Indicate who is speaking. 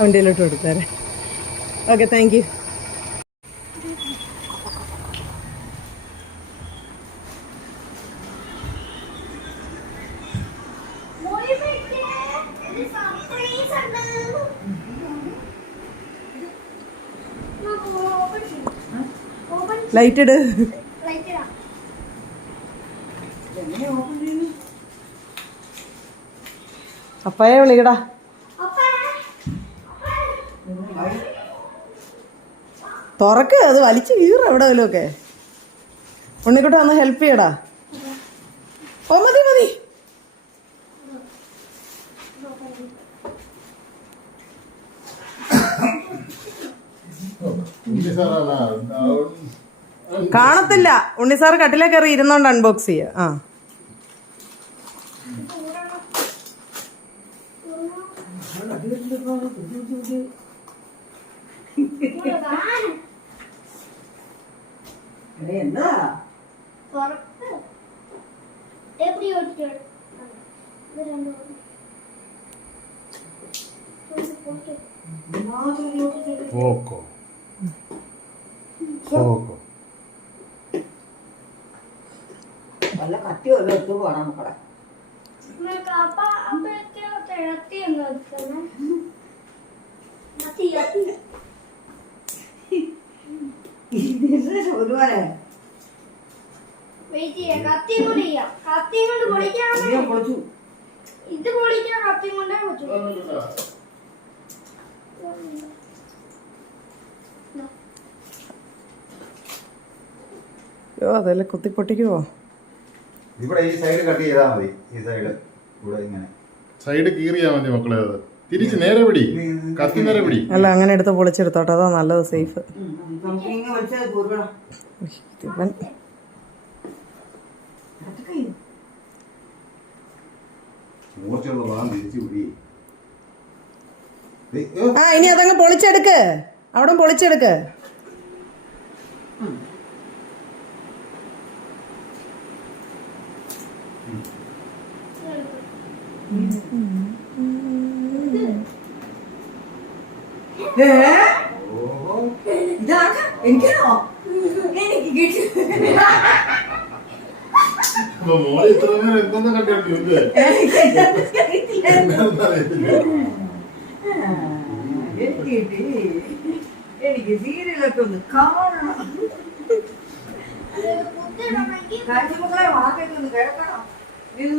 Speaker 1: വണ്ടിയിലോട്ട് കൊടുത്തേരെ. Okay thank you light ഇട്. അപ്പയെ വിളിക്കടാ. തുറക്ക് അത് വലിച്ചു കീറ എവിടെ വല്ലതൊക്കെ ഉണ്ണിക്കുട്ട ഒന്ന് ഹെൽപ്പ് ചെയ്യടാ. ഓ മതി മതി. കാണത്തില്ല. ഉണ്ണി സാർ കട്ടിലേ കയറി ഇരുന്നോണ്ട് അൺബോക്സ് ചെയ്യ. ആ. എന്താ?
Speaker 2: പോക്കോ. പോക്കോ.
Speaker 3: വല്ല കത്തി വല്ല എടുത്തു പോണം മക്കളെ
Speaker 4: അപ്പോഴത്തെ ഒരുപോലെ കത്തി കത്തി കൊണ്ട് പൊളിക്കാൻ കത്തി കൊണ്ടേ
Speaker 1: കുത്തി പൊട്ടിക്കുവോ
Speaker 2: ഇവിടെ ഈ സൈഡ് കട്ട് ചെയ്താ മതി. ഈ സൈഡ് ഇവിടെ ഇങ്ങനെ.
Speaker 5: സൈഡ് കീറിയാ മതി മക്കളെ അത്. തിരിച്ച് നേരെ പിടി. കത്തി നേരെ പിടി.
Speaker 1: അല്ല അങ്ങനെ എടുത്ത് പൊളിച്ചെടുത്തോട്ടെ അതാ നല്ലത് സേഫ് ഇവൻ. ആ ഇനി അതങ്ങ് പൊളിച്ചെടുക്ക്. അവിടെ പൊളിച്ചെടുക്ക്.
Speaker 2: ഓഹോ.
Speaker 3: ഇതാണ്? എനിക്കാണോ? എനിക്ക് കിട്ടി. എനിക്ക് സീരിയലൊക്കെ ഒന്ന് കാണണം.
Speaker 4: കുത്തിടണമെങ്കിൽ
Speaker 3: കാഴ്ചമക്കളെ വാക്കൊക്കെ ഒന്ന് കേൾക്കണം. ഇരുന്ന്